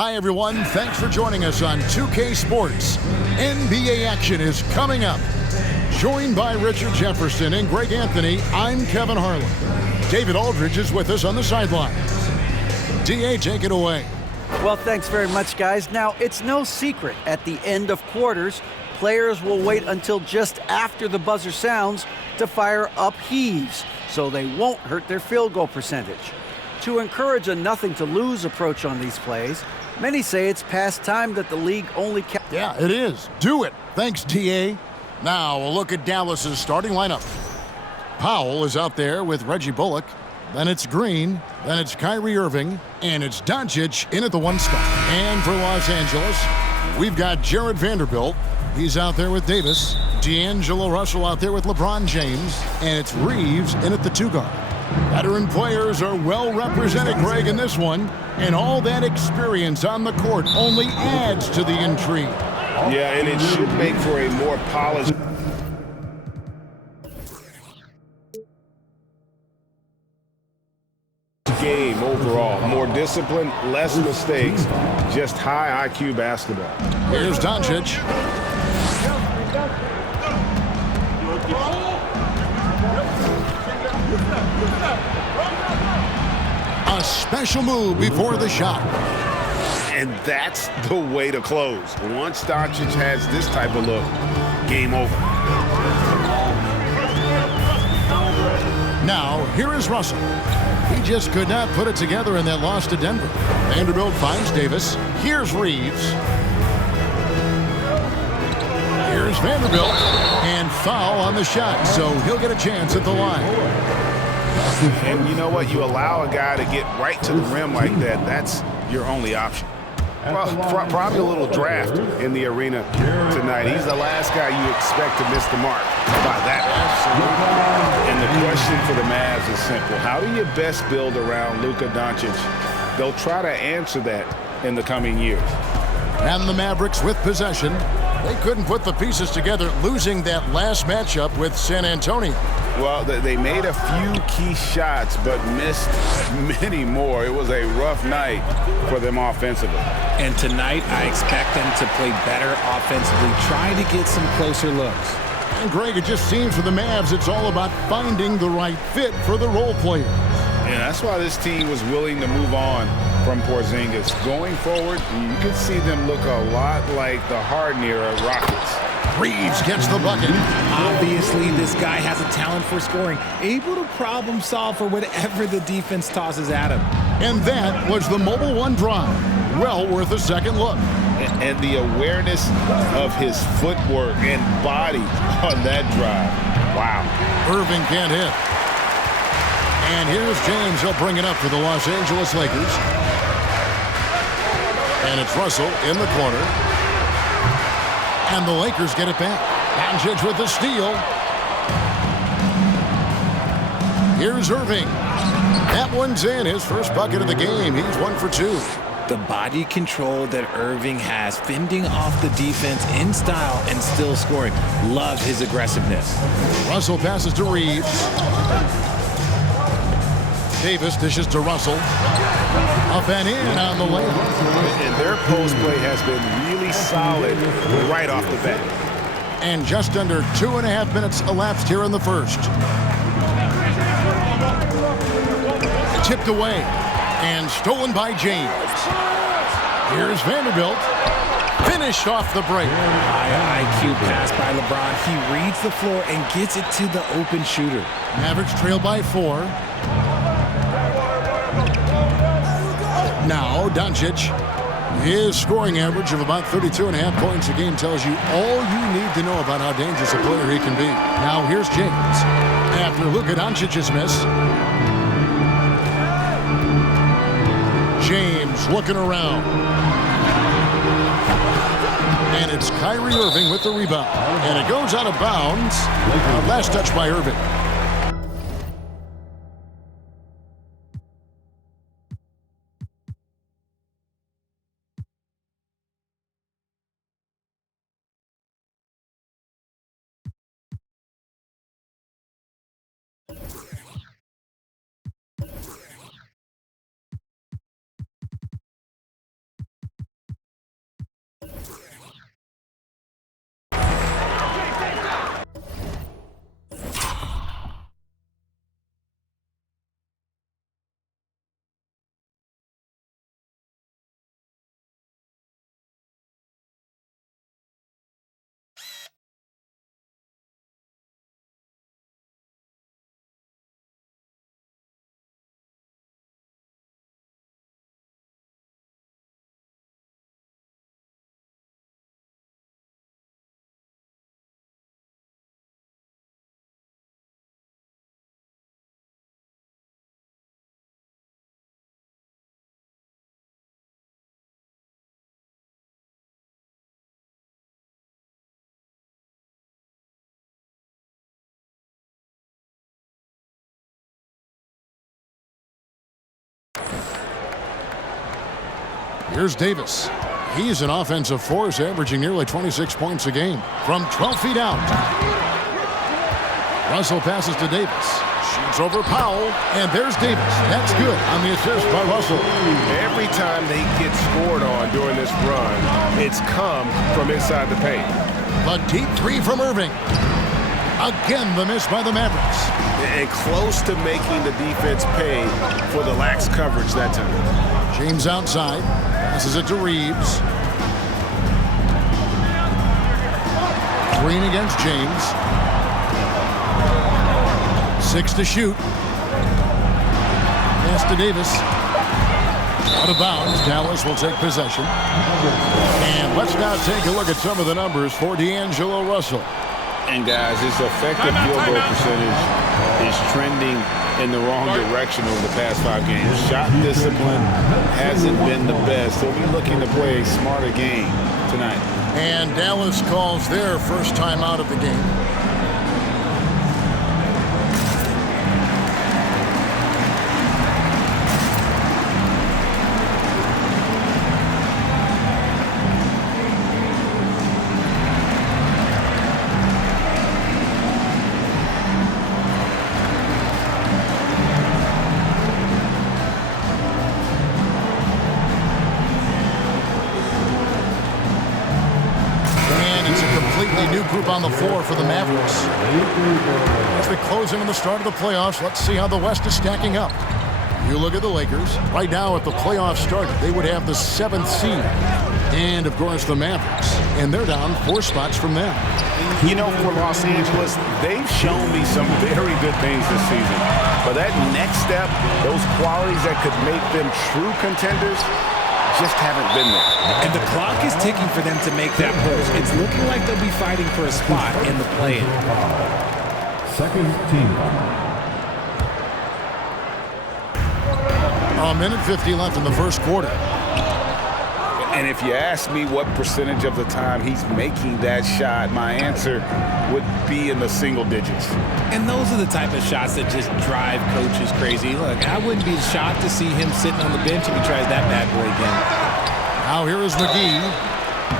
Hi, everyone. Thanks for joining us on 2K Sports. NBA action is coming up. Joined by Richard Jefferson and Greg Anthony, I'm Kevin Harlan. David Aldridge is with us on the sidelines. DA, take it away. Well, thanks very much, guys. Now, it's no secret at the end of quarters, players will wait until just after the buzzer sounds to fire up heaves, so they won't hurt their field goal percentage. To encourage a nothing-to-lose approach on these plays, many say it's past time that the league only Yeah, it is. Do it. Thanks, DA. Now, a look at Dallas's starting lineup. Powell is out there with Reggie Bullock. Then it's Green. Then it's Kyrie Irving. And it's Doncic in at the one spot. And for Los Angeles, we've got Jared Vanderbilt. He's out there with Davis. D'Angelo Russell out there with LeBron James. And it's Reeves in at the two guard. Veteran players are well represented, Greg, in this one. And all that experience on the court only adds to the intrigue. Yeah, and it should make for a more polished game overall. More discipline, less mistakes, just high IQ basketball. Here's Doncic. A special move before the shot. And that's the way to close. Once Doncic has this type of look, game over. Now, here is Russell. He just could not put it together in that loss to Denver. Vanderbilt finds Davis. Here's Reeves. Here's Vanderbilt. And foul on the shot, so he'll get a chance at the line. And you know what? You allow a guy to get right to the rim like that, that's your only option. Well, probably a little draft in the arena tonight. He's the last guy you expect to miss the mark by that. And the question for the Mavs is simple. How do you best build around Luka Doncic? They'll try to answer that in the coming years. And the Mavericks with possession. They couldn't put the pieces together, losing that last matchup with San Antonio. Well, they made a few key shots, but missed many more. It was a rough night for them offensively. And tonight, I expect them to play better offensively, try to get some closer looks. And Greg, it just seems for the Mavs, it's all about finding the right fit for the role players. And that's why this team was willing to move on from Porzingis. Going forward, you can see them look a lot like the Harden-era Rockets. Reeves gets the bucket. Obviously, this guy has a talent for scoring, able to problem solve for whatever the defense tosses at him. And that was the Mobile One drive. Well worth a second look. And the awareness of his footwork and body on that drive. Wow. Irving can't hit. And here's James. He'll bring it up for the Los Angeles Lakers. And it's Russell in the corner. And the Lakers get it back. Doncic with the steal. Here's Irving. That one's in. His first bucket of the game. He's 1 for 2. The body control that Irving has, fending off the defense in style and still scoring. Love his aggressiveness. Russell passes to Reeves. Davis dishes to Russell. Up and in on the layup. And their post play has been really solid right off the bat. And just under 2.5 minutes elapsed here in the first. Tipped away and stolen by James. Here's Vanderbilt. Finished off the break. High IQ pass by LeBron. He reads the floor and gets it to the open shooter. Mavericks trail by 4. Now, Doncic, his scoring average of about 32.5 points a game tells you all you need to know about how dangerous a player he can be. Now, here's James. After Luka Doncic's miss, James looking around. And it's Kyrie Irving with the rebound. And it goes out of bounds. Last touch by Irving. Here's Davis. He's an offensive force, averaging nearly 26 points a game from 12 feet out. Russell passes to Davis. Shoots over Powell, and there's Davis. That's good on the assist by Russell. Every time they get scored on during this run, it's come from inside the paint. The deep three from Irving. Again, the miss by the Mavericks. And close to making the defense pay for the lax coverage that time. James outside. Passes it to Reeves. Green against James. 6 to shoot. Pass to Davis. Out of bounds. Dallas will take possession. And let's now take a look at some of the numbers for D'Angelo Russell. And guys, his effective field goal percentage is trending in the wrong direction over the past 5 games. Shot discipline hasn't been the best. He'll be looking to play a smarter game tonight. And Dallas calls their first time out of the game. New group on the floor for the Mavericks. As we close in on the start of the playoffs, let's see how the West is stacking up. You look at the Lakers. Right now, if the playoffs started, they would have the 7th seed. And, of course, the Mavericks. And they're down 4 spots from them. You know, for Los Angeles, they've shown me some very good things this season. But that next step, those qualities that could make them true contenders, just haven't been there. And the clock is ticking for them to make that push. It's looking like they'll be fighting for a spot in the play-in. Second team. A minute 50 left in the first quarter. And if you ask me what percentage of the time he's making that shot, my answer would be in the single digits. And those are the type of shots that just drive coaches crazy. Look, I wouldn't be shocked to see him sitting on the bench if he tries that bad boy again. Now here is McGee.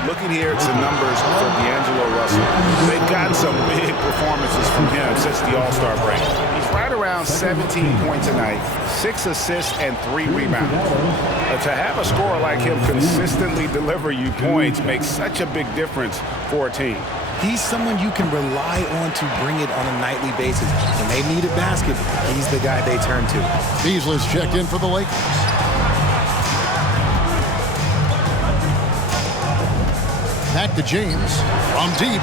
Looking here at some numbers for D'Angelo Russell. They've gotten some big performances from him since the All-Star break. He's right around 17 points a night, 6 assists, and 3 rebounds. To have a scorer like him consistently deliver you points makes such a big difference for a team. He's someone you can rely on to bring it on a nightly basis. When they need a basket, he's the guy they turn to. Beasley's checked in for the Lakers. Back to James from deep.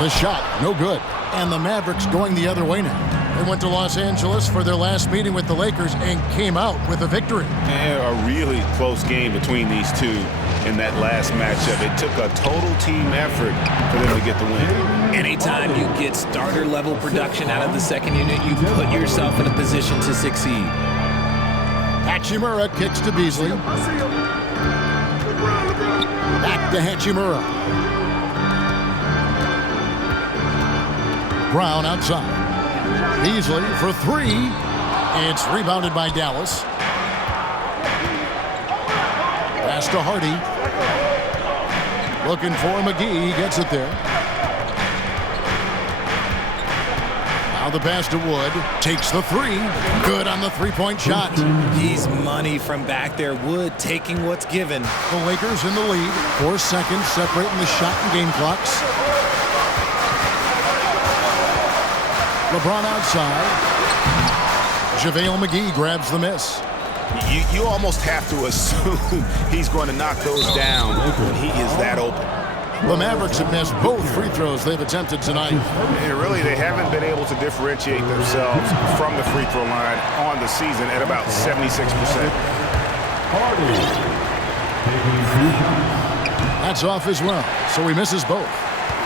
The shot, no good. And the Mavericks going the other way now. They went to Los Angeles for their last meeting with the Lakers and came out with a victory. And a really close game between these two in that last matchup. It took a total team effort for them to get the win. Anytime you get starter-level production out of the second unit, you put yourself in a position to succeed. Hachimura kicks to Beasley. Back to Hachimura. Brown outside. Beasley for 3. It's rebounded by Dallas. Pass to Hardy. Looking for McGee. He gets it there. Now the pass to Wood. Takes the 3. Good on the 3-point shot. He's money from back there. Wood taking what's given. The Lakers in the lead. 4 seconds separating the shot and game clocks. LeBron outside. JaVale McGee grabs the miss. You almost have to assume he's going to knock those down when he is that open. The Mavericks have missed both free throws they've attempted tonight. And really, they haven't been able to differentiate themselves from the free throw line on the season at about 76%. That's off as well, so he misses both.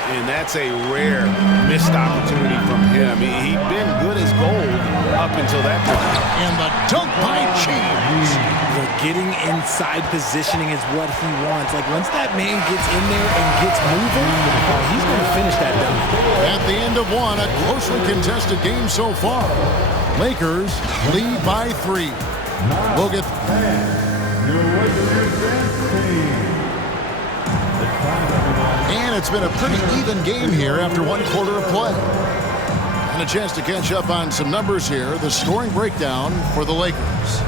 And that's a rare missed opportunity from him. He'd been good as gold up until that point. And the dunk by James. But getting inside positioning is what he wants. Like, once that man gets in there and gets moving, he's going to finish that dunk. At the end of one, a closely contested game so far. Lakers lead by 3. We'll get your Lakers dance team. It's time, everyone. And it's been a pretty even game here after one quarter of play. And a chance to catch up on some numbers here. The scoring breakdown for the Lakers.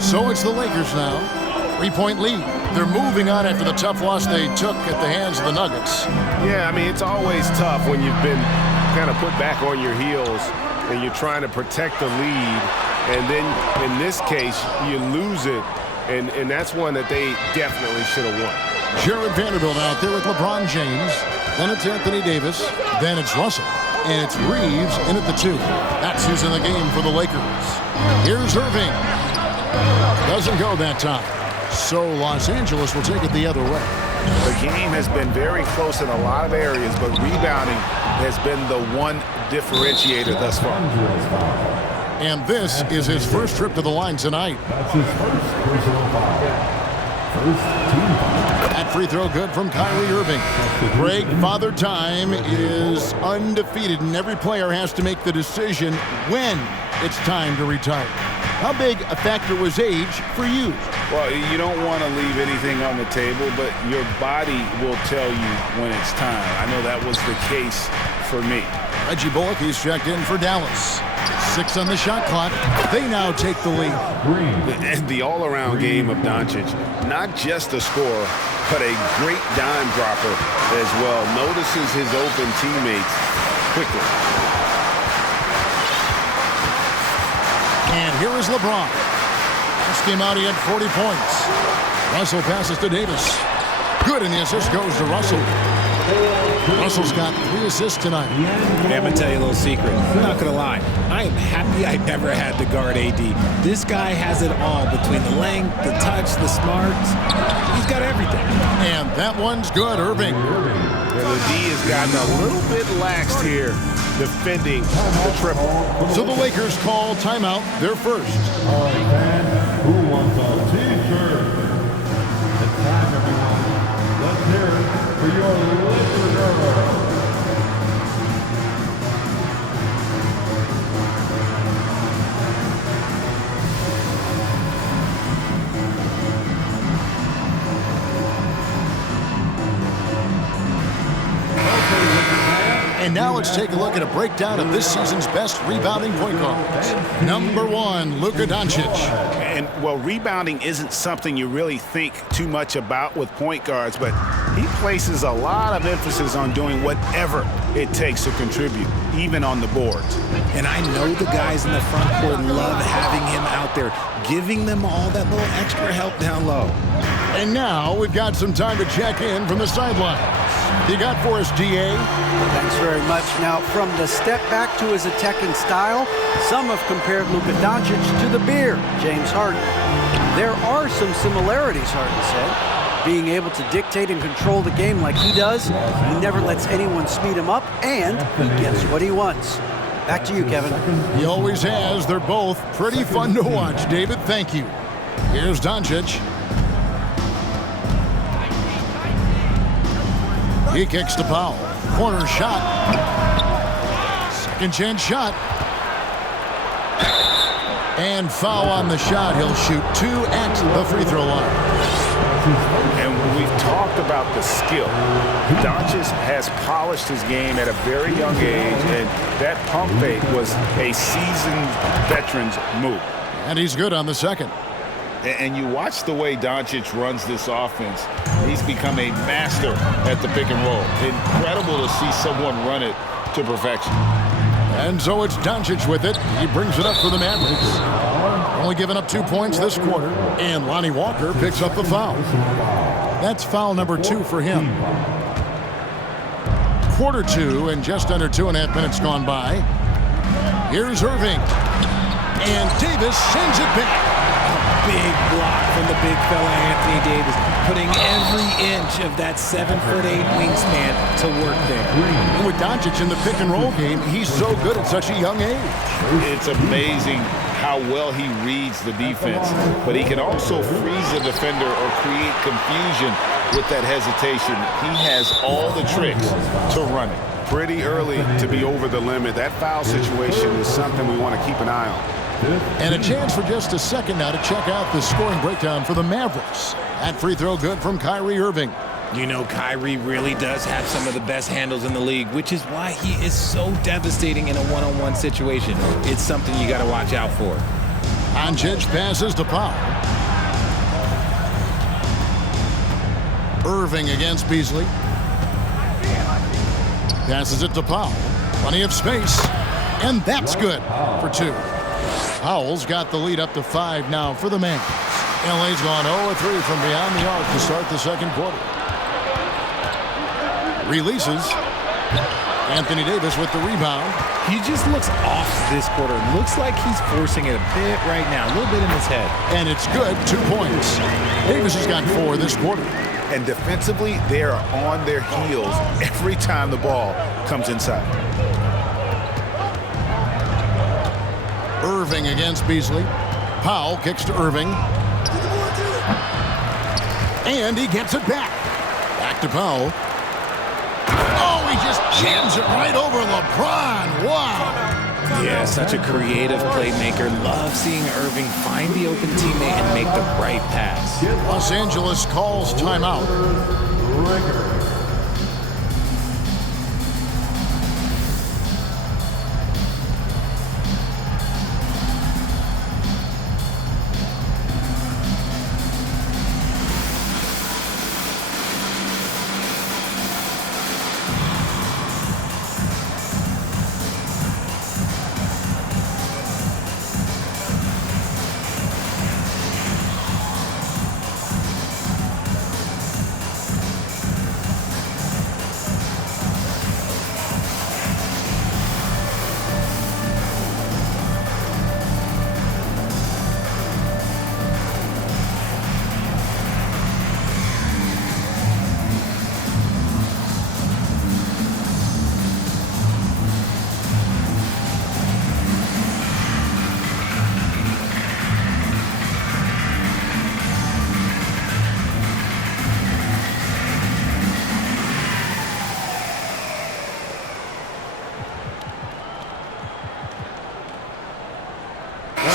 So it's the Lakers now. 3-point lead. They're moving on after the tough loss they took at the hands of the Nuggets. Yeah, I mean, it's always tough when you've been kind of put back on your heels and you're trying to protect the lead. And then in this case, you lose it. And that's one that they definitely should have won. Jared Vanderbilt out there with LeBron James. Then it's Anthony Davis. Then it's Russell. And it's Reeves in at the 2. That's who's in the game for the Lakers. Here's Irving. Doesn't go that time. So Los Angeles will take it the other way. The game has been very close in a lot of areas, but rebounding has been the one differentiator thus far. And this is his first trip to the line tonight. That's his first personal foul. First team foul. That free throw good from Kyrie Irving. Greg, Father Time is undefeated, and every player has to make the decision when it's time to retire. How big a factor was age for you? Well, you don't want to leave anything on the table, but your body will tell you when it's time. I know that was the case for me. Reggie Bullock, he's checked in for Dallas. 6 on the shot clock. They now take the lead. And the all-around game of Doncic, not just a scorer, but a great dime dropper as well. Notices his open teammates quickly. And here is LeBron. This game out, he had 40 points. Russell passes to Davis. Good, and the assist goes to Russell. Russell's got 3 assists tonight. I'm going to tell you a little secret. I'm not going to lie. I am happy I never had to guard AD. This guy has it all between the length, the touch, the smarts. He's got everything. And that one's good, Irving. And the D has gotten a little bit laxed here defending the triple. So the Lakers call timeout, their first. All right, fans, who wants a t-shirt? It's time, everyone. Let's hear it for your Laker girl. And now let's take a look at a breakdown of this season's best rebounding point guards. Number 1, Luka Doncic. And, well, rebounding isn't something you really think too much about with point guards, but he places a lot of emphasis on doing whatever it takes to contribute, even on the boards. And I know the guys in the front court love having him out there, giving them all that little extra help down low. And now we've got some time to check in from the sideline. You got for us, DA? Thanks very much. Now, from the step back to his attacking style, some have compared Luka Doncic to the Bear, James Harden. There are some similarities, Harden said. Being able to dictate and control the game like he does, he never lets anyone speed him up, and he gets what he wants. Back to you, Kevin. He always has. They're both pretty fun to watch, David. Thank you. Here's Doncic. He kicks to Powell. Corner shot. Second chance shot. And foul on the shot. He'll shoot 2 at the free throw line. And we've talked about the skill. Doncic has polished his game at a very young age, and that pump fake was a seasoned veteran's move. And he's good on the second. And you watch the way Doncic runs this offense. He's become a master at the pick and roll. Incredible to see someone run it to perfection. And so it's Doncic with it. He brings it up for the Mavericks. Only giving up 2 points this quarter. And Lonnie Walker picks up the foul. That's foul number 2 for him. Quarter 2 and just under 2.5 minutes gone by. Here's Irving. And Davis sends it back. Big block from the big fella Anthony Davis, putting every inch of that 7'8" wingspan to work there. And with Doncic in the pick and roll game, he's so good at such a young age. It's amazing how well he reads the defense, but he can also freeze the defender or create confusion with that hesitation. He has all the tricks to run it. pretty early to be over the limit. That foul situation is something we want to keep an eye on. And a chance for just a second now to check out the scoring breakdown for the Mavericks. That free throw good from Kyrie Irving. You know, Kyrie really does have some of the best handles in the league, which is why he is so devastating in a one-on-one situation. It's something you got to watch out for. Doncic passes to Powell. Irving against Beasley. Passes it to Powell. Plenty of space. And that's good for 2. Powell's got the lead up to 5 now for the Mavs. LA's gone 0-3 from beyond the arc to start the second quarter. Releases. Anthony Davis with the rebound. He just looks off this quarter. Looks like he's forcing it a bit right now, a little bit in his head. And it's good, 2 points. Davis has got 4 this quarter. And defensively, they are on their heels every time the ball comes inside. Irving against Beasley. Powell kicks to Irving. And he gets it back. Back to Powell. Oh, he just jams it right over LeBron. Wow. Yeah, such a creative playmaker. Love seeing Irving find the open teammate and make the right pass. Los Angeles calls timeout.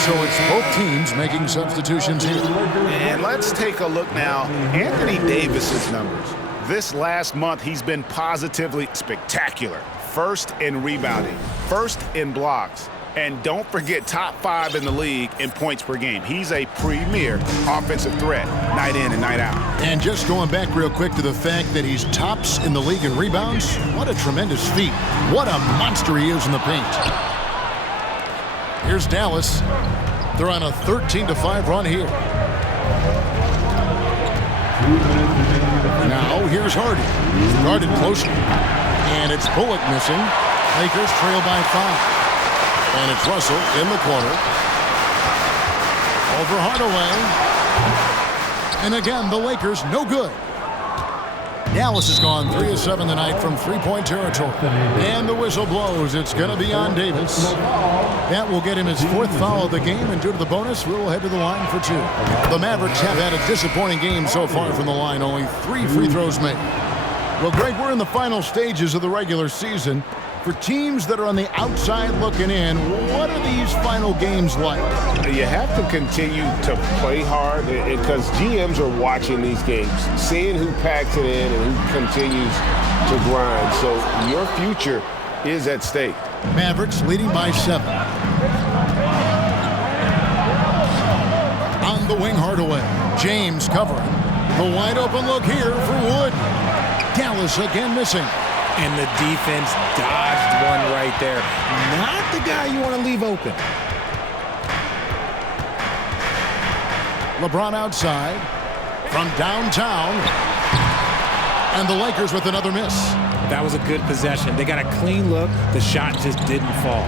So it's both teams making substitutions here. And let's take a look now. Anthony Davis's numbers. This last month, he's been positively spectacular. First in rebounding, first in blocks, and don't forget top 5 in the league in points per game. He's a premier offensive threat night in and night out. And just going back real quick to the fact that he's tops in the league in rebounds, what a tremendous feat. What a monster he is in the paint. Here's Dallas. They're on a 13-5 run here. Now here's Hardy. Guarded closely. And it's Bullock missing. Lakers trail by 5. And it's Russell in the corner. Over Hardaway. And again, the Lakers no good. Dallas has gone 3 of 7 tonight from three-point territory. And the whistle blows. It's going to be on Davis. That will get him his 4th foul of the game, and due to the bonus, we'll head to the line for 2. The Mavericks have had a disappointing game so far from the line. Only 3 free throws made. Well, Greg, we're in the final stages of the regular season. For teams that are on the outside looking in, what are these final games like? You have to continue to play hard because GMs are watching these games, seeing who packs it in and who continues to grind. So your future is at stake. Mavericks leading by 7. On the wing, Hardaway. James covering. The wide open look here for Wood. Dallas again missing. And the defense dodged one right there. Not the guy you want to leave open. LeBron outside from downtown. And the Lakers with another miss. That was a good possession. They got a clean look. The shot just didn't fall.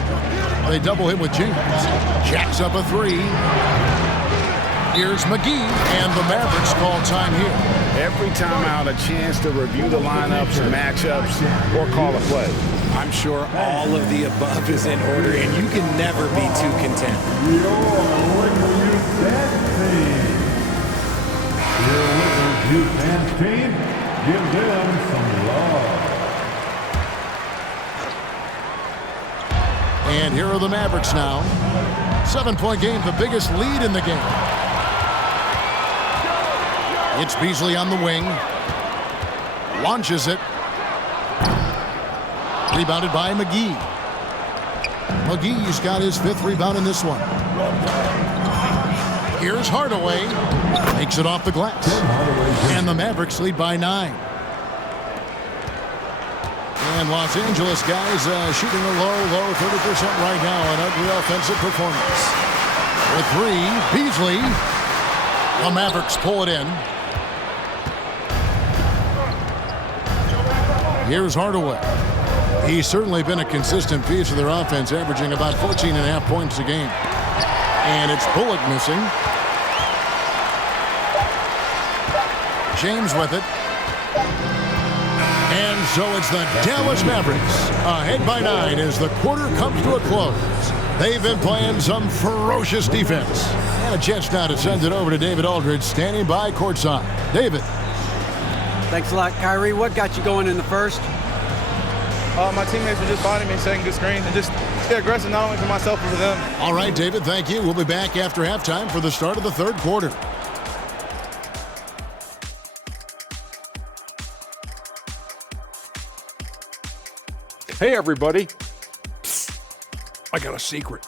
They double him with James. Jacks up a 3. Here's McGee, and the Mavericks call time here. Every time out, a chance to review the lineups, matchups, or call a play. I'm sure all of the above is in order, and you can never be too content. Give them some love. And here are the Mavericks now. 7-point game, the biggest lead in the game. It's Beasley on the wing. Launches it. Rebounded by McGee. McGee's got his 5th rebound in this one. Here's Hardaway. Takes it off the glass. And the Mavericks lead by 9. And Los Angeles guys shooting a low 30% right now. An ugly offensive performance. With 3, Beasley. The Mavericks pull it in. Here's Hardaway. He's certainly been a consistent piece of their offense, averaging about 14.5 points a game. And it's Bullock missing. James with it. And so it's the Dallas Mavericks ahead by 9 as the quarter comes to a close. They've been playing some ferocious defense. And a chance now to send it over to David Aldridge, standing by courtside. David. Thanks a lot, Kyrie. What got you going in the first? My teammates were just finding me, setting good screens, and just get aggressive not only for myself but for them. All right, David, thank you. We'll be back after halftime for the start of the third quarter. Hey, everybody. Psst. I got a secret.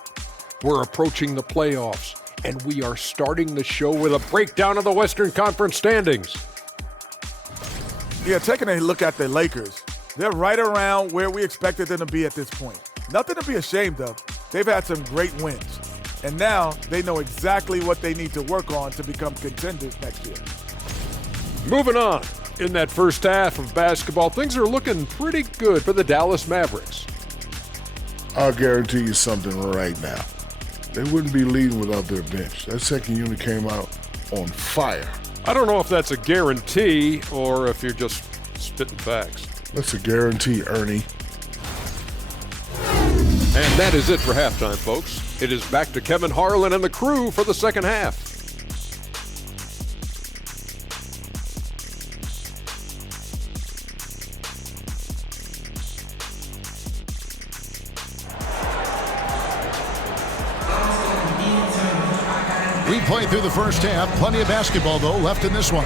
We're approaching the playoffs, and we are starting the show with a breakdown of the Western Conference standings. Yeah, taking a look at the Lakers, they're right around where we expected them to be at this point. Nothing to be ashamed of. They've had some great wins. And now they know exactly what they need to work on to become contenders next year. Moving on. In that first half of basketball, things are looking pretty good for the Dallas Mavericks. I'll guarantee you something right now. They wouldn't be leading without their bench. That second unit came out on fire. I don't know if that's a guarantee or if you're just spitting facts. That's a guarantee, Ernie. And that is it for halftime, folks. It is back to Kevin Harlan and the crew for the second half. We played through the first half. Plenty of basketball, though, left in this one.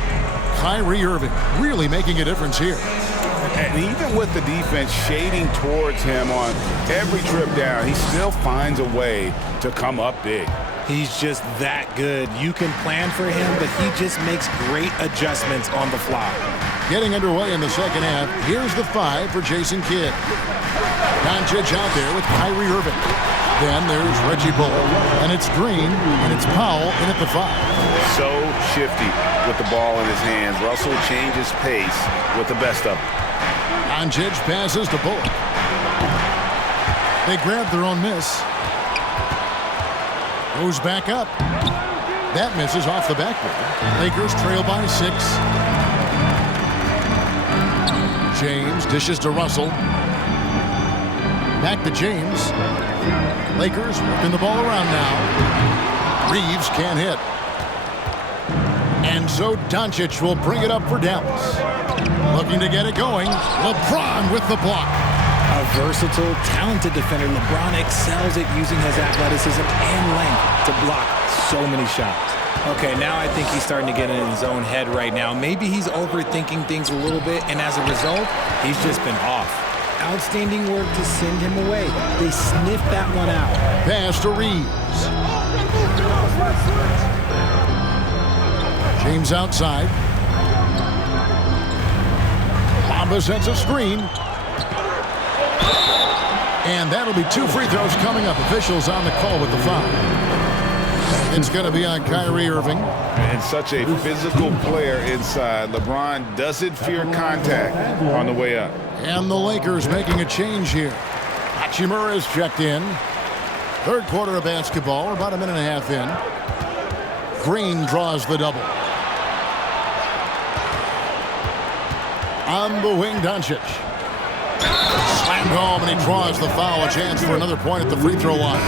Kyrie Irving really making a difference here. And even with the defense shading towards him on every trip down, he still finds a way to come up big. He's just that good. You can plan for him, but he just makes great adjustments on the fly. Getting underway in the second half. Here's the 5 for Jason Kidd. Doncic out there with Kyrie Irving. Then there's Reggie Bullock, and it's Green, and it's Powell in at the 5. So shifty with the ball in his hands. Russell changes pace with the best of them. Doncic passes to Bullock. They grab their own miss. Goes back up. That misses off the backboard. Lakers trail by 6. James dishes to Russell. Back to James. Lakers working the ball around now. Reeves can't hit. And so Doncic will bring it up for Dallas. Looking to get it going. LeBron with the block. A versatile, talented defender, LeBron excels at using his athleticism and length to block so many shots. Okay, now I think he's starting to get in his own head right now. Maybe he's overthinking things a little bit, and as a result, he's just been off. Outstanding work to send him away. They sniffed that one out. Pass to Reeves. James outside. Mamba sets a screen. And that'll be 2 free throws coming up. Officials on the call with the foul. It's going to be on Kyrie Irving. And such a physical player inside. LeBron doesn't fear contact on the way up. And the Lakers making a change here. Hachimura is checked in. Third quarter of basketball. We're about a minute and a half in. Green draws the double. On the wing, Doncic. Slammed home, and he draws the foul. A chance for another point at the free throw line.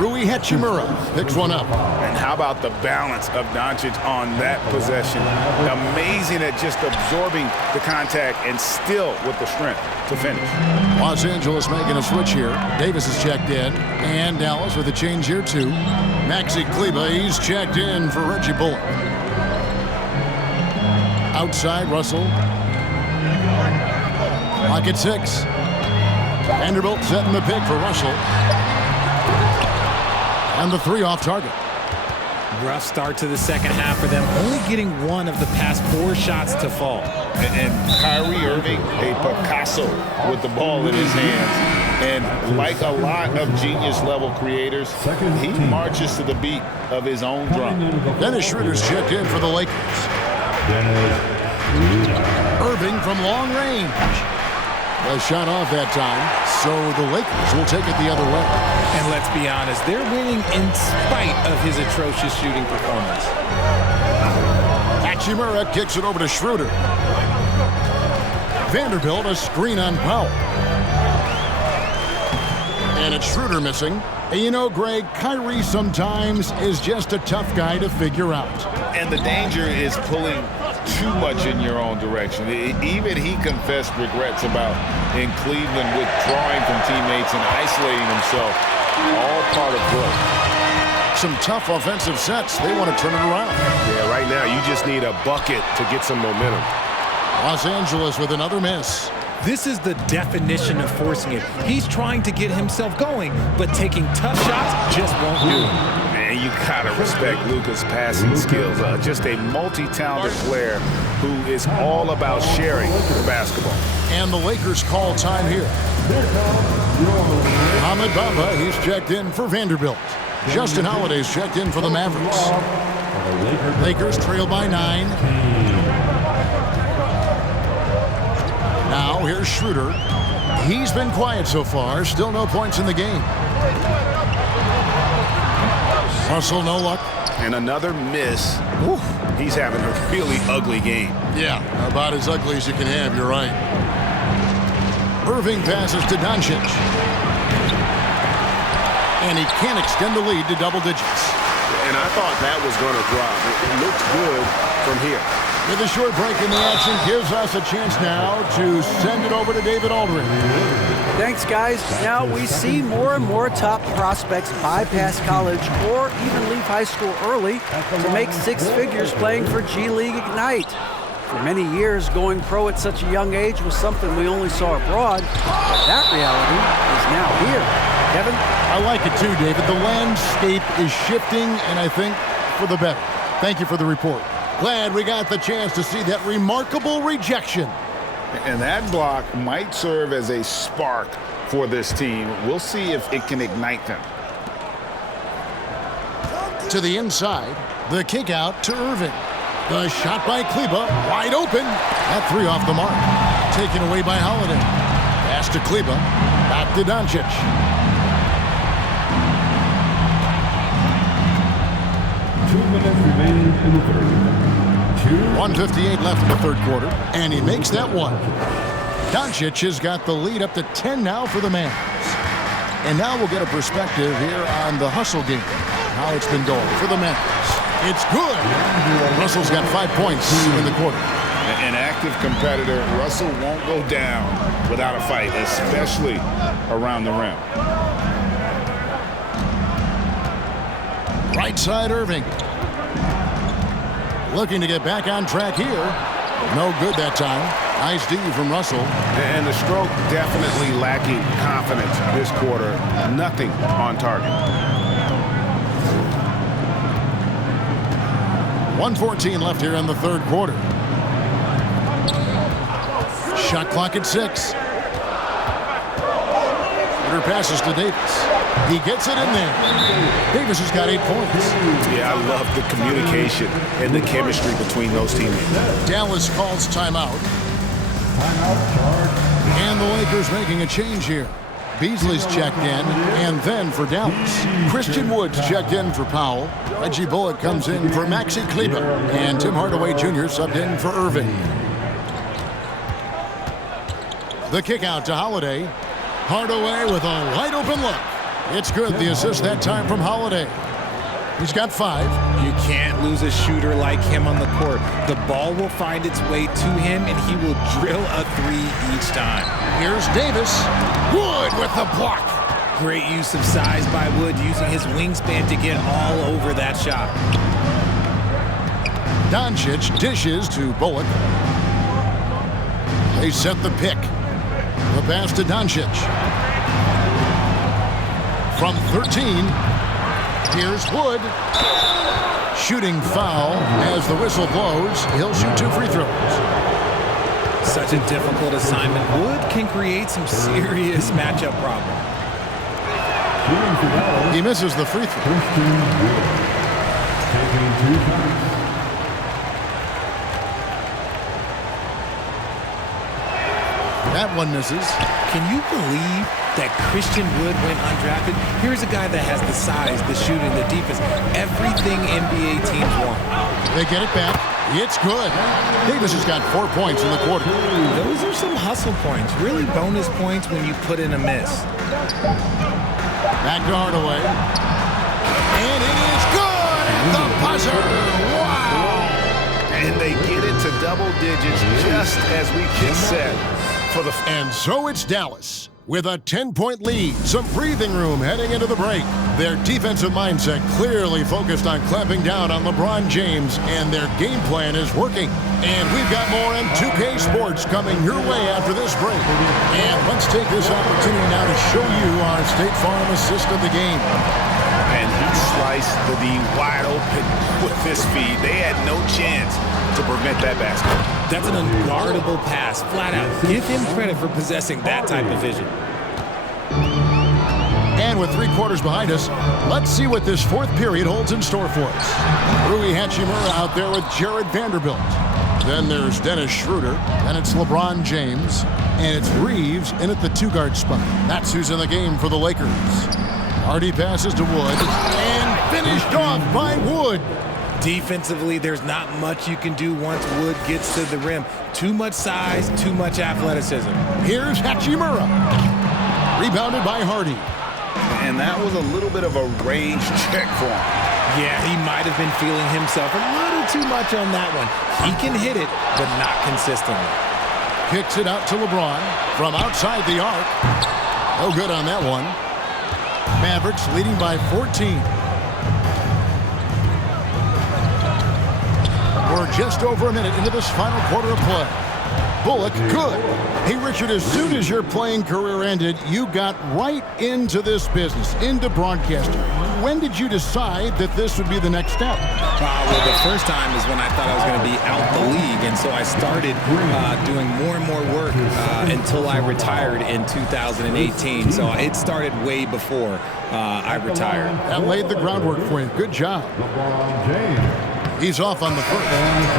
Rui Hachimura picks one up. And how about the balance of Doncic on that possession? Amazing at just absorbing the contact and still with the strength to finish. Los Angeles making a switch here. Davis is checked in. And Dallas with a change here too. Maxi Kleber, he's checked in for Reggie Bullock. Outside, Russell. Clock at 6. Vanderbilt setting the pick for Russell. And the 3 off target. Rough start to the second half for them, only getting 1 of the past 4 shots to fall. And Kyrie Irving, a Picasso with the ball in his hands. And like a lot of genius-level creators, he marches to the beat of his own drum. Dennis Schroeder's checked in for the Lakers. Irving from long range. A shot off that time, so the Lakers will take it the other way. And let's be honest, they're winning in spite of his atrocious shooting performance. Hachimura kicks it over to Schroeder. Vanderbilt a screen on Powell. And it's Schroeder missing. And you know, Greg, Kyrie sometimes is just a tough guy to figure out. And the danger is pulling too much in your own direction. Even he confessed regrets about in Cleveland withdrawing from teammates and isolating himself. All part of growth. Some tough offensive sets. They want to turn it around. Yeah, right now you just need a bucket to get some momentum. Los Angeles with another miss. This is the definition of forcing it. He's trying to get himself going, but taking tough shots just won't do it. Man, you gotta respect Luka's passing skills. Just a multi-talented player who is all about sharing the basketball. And the Lakers call time here. Mohamed Bamba, he's checked in for Vanderbilt. Justin Holiday's checked in for the Mavericks. Lakers trail by 9. Now here's Schroeder. He's been quiet so far. Still no points in the game. Russell, no luck. And another miss. Whew, he's having a really ugly game. Yeah, about as ugly as you can have, you're right. Irving passes to Doncic. And he can't extend the lead to double digits. And I thought that was going to drop. It looked good from here. With a short break in the action, gives us a chance now to send it over to David Aldridge. Thanks, guys. Now we see more and more top prospects bypass college or even leave high school early to make 6 figures playing for G League Ignite. For many years, going pro at such a young age was something we only saw abroad. But that reality is now here. Kevin? I like it too, David. The landscape is shifting, and I think for the better. Thank you for the report. Glad we got the chance to see that remarkable rejection. And that block might serve as a spark for this team. We'll see if it can ignite them. To the inside, the kick out to Irving. The shot by Kleber, wide open. That 3 off the mark. Taken away by Holiday. Pass to Kleber, back to Doncic. Remaining in the third. 1:58 left in the third quarter, and he makes that one. Doncic has got the lead up to 10 now for the Mavs. And now we'll get a perspective here on the hustle game, how it's been going for the Mavs. It's good. Russell's got 5 points in the quarter. An active competitor, Russell won't go down without a fight, especially around the rim. Right side, Irving. Looking to get back on track here. No good that time. Nice D from Russell. And the stroke definitely lacking confidence this quarter. Nothing on target. 1:14 left here in the third quarter. Shot clock at 6. Shooter passes to Davis. He gets it in there. Davis has got 8 points. Yeah, I love the communication and the chemistry between those teammates. Dallas calls timeout. And the Lakers making a change here. Beasley's checked in, and then for Dallas, Christian Woods checked in for Powell. Reggie Bullock comes in for Maxi Kleber, and Tim Hardaway Jr. subbed in for Irving. The kick out to Holiday. Hardaway with a wide open look. It's good. The assist that time from Holiday. He's got 5. You can't lose a shooter like him on the court. The ball will find its way to him, and he will drill a 3 each time. Here's Davis. Wood with the block. Great use of size by Wood, using his wingspan to get all over that shot. Doncic dishes to Bullock. They set the pick. The pass to Doncic. From 13, here's Wood. Shooting foul as the whistle blows. He'll shoot 2 free throws. Such a difficult assignment. Wood can create some serious matchup problems. He misses the free throw. That one misses. Can you believe that Christian Wood went undrafted? Here's a guy that has the size, the shooting, the defense, everything NBA teams want. They get it back. It's good. Davis has got 4 points in the quarter. Those are some hustle points, really bonus points when you put in a miss. Back to Hardaway. And it is good at the buzzer. Wow. And they get it to double digits just as we just said. And so it's Dallas with a 10-point lead. Some breathing room heading into the break. Their defensive mindset clearly focused on clamping down on LeBron James, and their game plan is working. And we've got more M2K Sports coming your way after this break. And let's take this opportunity now to show you our State Farm assist of the game. And he sliced the D wide open with his feed. They had no chance to prevent that basket. That's an unguardable pass, flat out. Give him credit for possessing that type of vision. And with 3 quarters behind us, let's see what this 4th period holds in store for us. Rui Hachimura out there with Jared Vanderbilt. Then there's Dennis Schroeder. Then it's LeBron James. And it's Reeves in at the 2-guard spot. That's who's in the game for the Lakers. Hardy passes to Wood. And finished off by Wood. Defensively, there's not much you can do once Wood gets to the rim. Too much size, too much athleticism. Here's Hachimura. Rebounded by Hardy. And that was a little bit of a range check for him. Yeah, he might have been feeling himself a little too much on that one. He can hit it, but not consistently. Kicks it out to LeBron from outside the arc. No good on that one. Mavericks leading by 14. We're just over a minute into this final quarter of play. Bullock, good. Hey, Richard, as soon as your playing career ended, you got right into this business, into broadcasting. When did you decide that this would be the next step? Well, the first time is when I thought I was going to be out the league, and so I started doing more and more work until I retired in 2018. So it started way before I retired. That laid the groundwork for you. Good job. LeBron James. He's off on the first.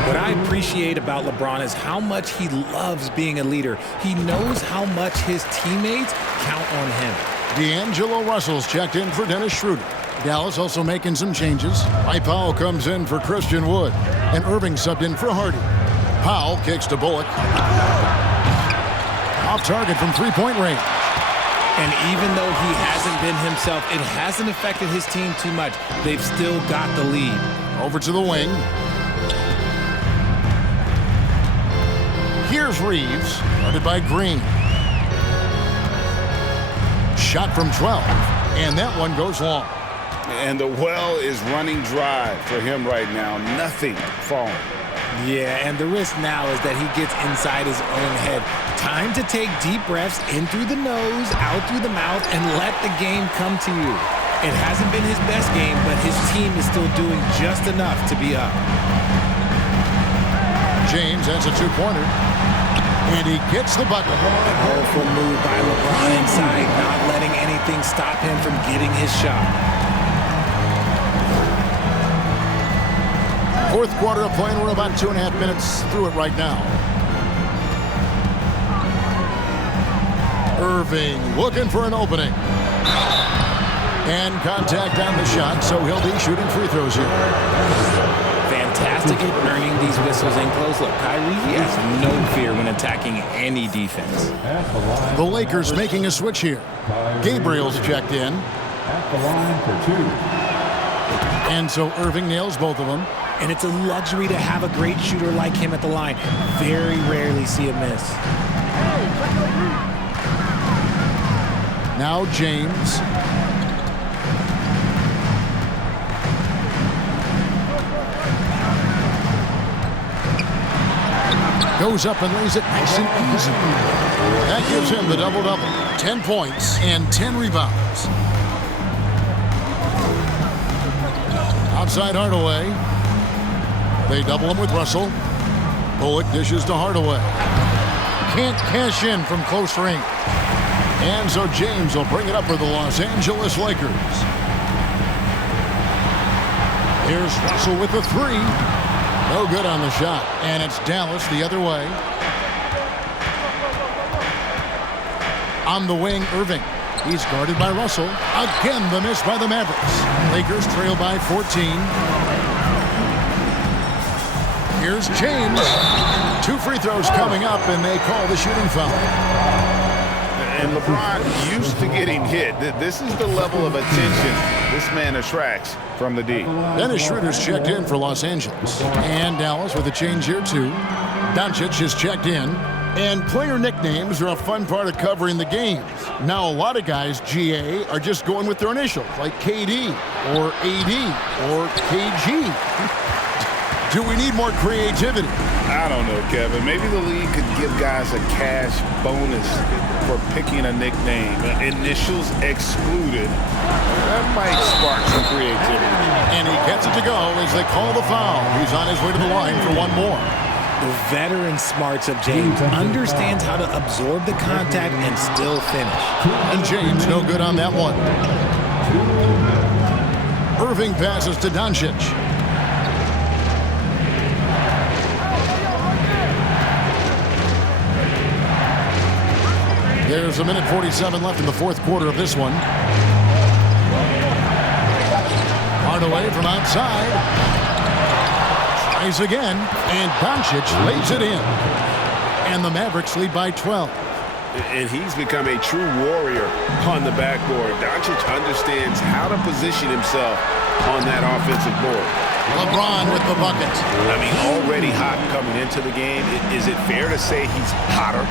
What I appreciate about LeBron is how much he loves being a leader. He knows how much his teammates count on him. D'Angelo Russell's checked in for Dennis Schroeder. Dallas also making some changes. Mike Powell comes in for Christian Wood. And Irving subbed in for Hardy. Powell kicks to Bullock. Off target from 3-point range. And even though he hasn't been himself, it hasn't affected his team too much. They've still got the lead. Over to the wing. Here's Reeves, guarded by Green. Shot from 12, and that one goes long. And the well is running dry for him right now. Nothing falling. Yeah, and the risk now is that he gets inside his own head. Time to take deep breaths in through the nose, out through the mouth, and let the game come to you. It hasn't been his best game, but his team is still doing just enough to be up. James has a 2-pointer. And he gets the bucket. A powerful move by LeBron inside, not letting anything stop him from getting his shot. 4th quarter of play, and we're about 2.5 minutes through it right now. Irving looking for an opening. And contact on the shot, so he'll be shooting free throws here. Fantastic at earning these whistles in close. Look, Kyrie, he has no fear when attacking any defense. The Lakers making a switch here. Gabriel's checked in. At the line for 2. And so Irving nails both of them. And it's a luxury to have a great shooter like him at the line. Very rarely see a miss. Now James. Goes up and lays it nice and easy. That gives him the double-double. 10 points and 10 rebounds. Outside Hardaway. They double him with Russell. Bullock dishes to Hardaway. Can't cash in from close range. And so James will bring it up for the Los Angeles Lakers. Here's Russell with the three. No good on the shot. And it's Dallas the other way. On the wing, Irving. He's guarded by Russell. Again, the miss by the Mavericks. Lakers trail by 14. Here's James. 2 free throws coming up, and they call the shooting foul. And LeBron used to getting hit. This is the level of attention this man attracts from the D. Dennis Schroeder's checked in for Los Angeles. And Dallas with a change here, too. Doncic has checked in. And player nicknames are a fun part of covering the games. Now, a lot of guys, GA, are just going with their initials, like KD or AD or KG. Do we need more creativity? I don't know, Kevin. Maybe the league could give guys a cash bonus for picking a nickname. Initials excluded. That might spark some creativity. And he gets it to go as they call the foul. He's on his way to the line for one more. The veteran smarts of James understands how to absorb the contact and still finish. And James no good on that one. Irving passes to Doncic. There's a minute 47 left in the fourth quarter of this one. Hardaway from outside. Tries again, and Doncic lays it in. And the Mavericks lead by 12. And he's become a true warrior on the backboard. Doncic understands how to position himself on that offensive board. LeBron with the bucket. I mean, already hot coming into the game. Is it fair to say he's hotter?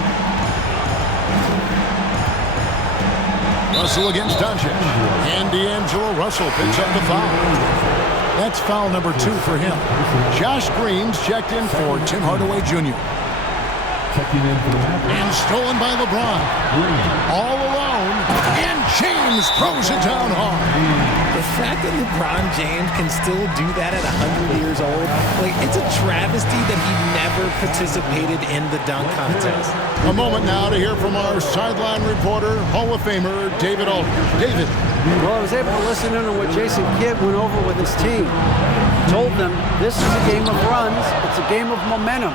Russell against Doncic. And D'Angelo Russell picks up the foul. That's foul number 2 for him. Josh Green's checked in for Tim Hardaway Jr. And stolen by LeBron. All alone. And James throws it down hard. The fact that LeBron James can still do that at 100 years old, like, it's a travesty that he never participated in the dunk contest. A moment now to hear from our sideline reporter, Hall of Famer David Aldridge. David. Well, I was able to listen in on what Jason Kidd went over with his team. Told them this is a game of runs. It's a game of momentum.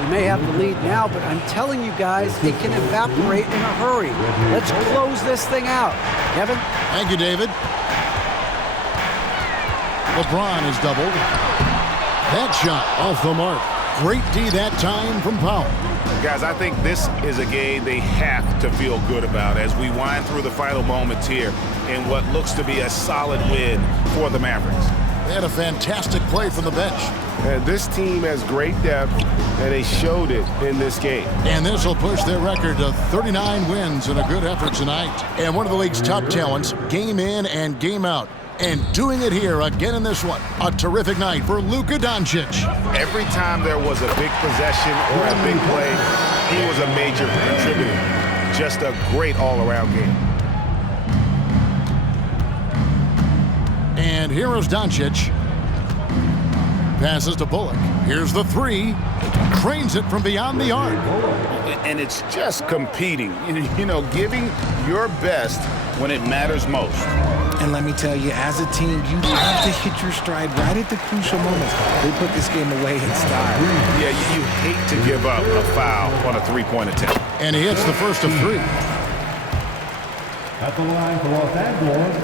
We may have the lead now, but I'm telling you guys, it can evaporate in a hurry. Let's close this thing out. Kevin? Thank you, David. LeBron is doubled. That shot off the mark. Great D that time from Powell. Guys, I think this is a game they have to feel good about as we wind through the final moments here in what looks to be a solid win for the Mavericks. They had a fantastic play from the bench. And this team has great depth, and they showed it in this game. And this will push their record to 39 wins in a good effort tonight. And one of the league's top talents, game in and game out. And doing it here again in this one. A terrific night for Luka Doncic. Every time there was a big possession or a big play, he was a major contributor. Just a great all-around game. And here is Doncic. Passes to Bullock. Here's the three. Cranes it from beyond the arc. And it's just competing. You know, giving your best when it matters most. And let me tell you, as a team, you have to hit your stride right at the crucial moments. They put this game away in style. Yeah, you hate to give up a foul on a three-point attempt. And he hits the first of 3. At the line for Los Angeles,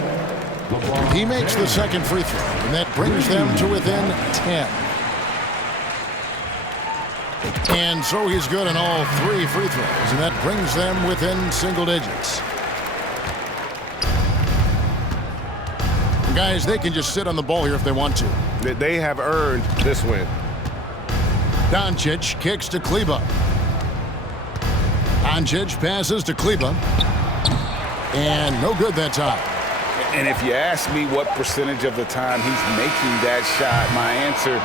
LeBron. He makes the second free throw, and that brings them to within 10. And so he's good on all 3 free throws, and that brings them within single digits. Guys, they can just sit on the ball here if they want to. They have earned this win. Doncic kicks to Kleba. Doncic passes to Kleba. And no good that time. And if you ask me what percentage of the time he's making that shot, my answer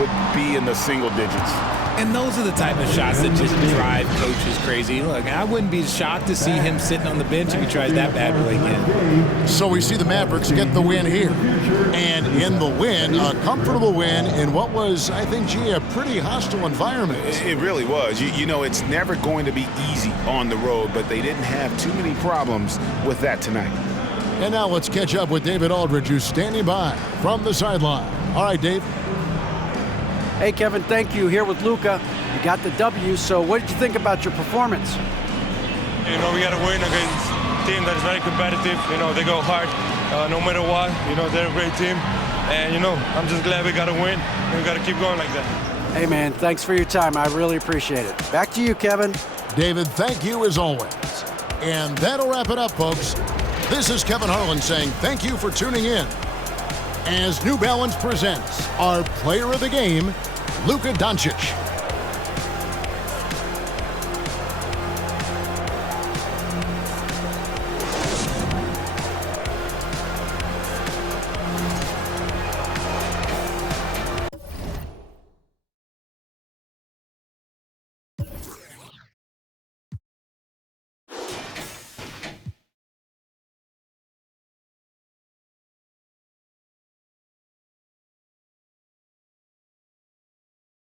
would be in the single digits. And those are the type of shots that just drive coaches crazy. Look, I wouldn't be shocked to see him sitting on the bench if he tries that bad boy again. So we see the Mavericks get the win here. And in the win, a comfortable win in what was, I think, a pretty hostile environment. It really was. You know, it's never going to be easy on the road, but they didn't have too many problems with that tonight. And now let's catch up with David Aldridge, who's standing by from the sideline. All right, Dave. Hey, Kevin, thank you. Here with Luka. You got the W, so what did you think about your performance? You know, we got to win against a team that is very competitive. You know, they go hard no matter what. You know, they're a great team. And, you know, I'm just glad we got to win. And we got to keep going like that. Hey, man, thanks for your time. I really appreciate it. Back to you, Kevin. David, thank you as always. And that'll wrap it up, folks. This is Kevin Harlan saying thank you for tuning in as New Balance presents our player of the game, Luka Doncic.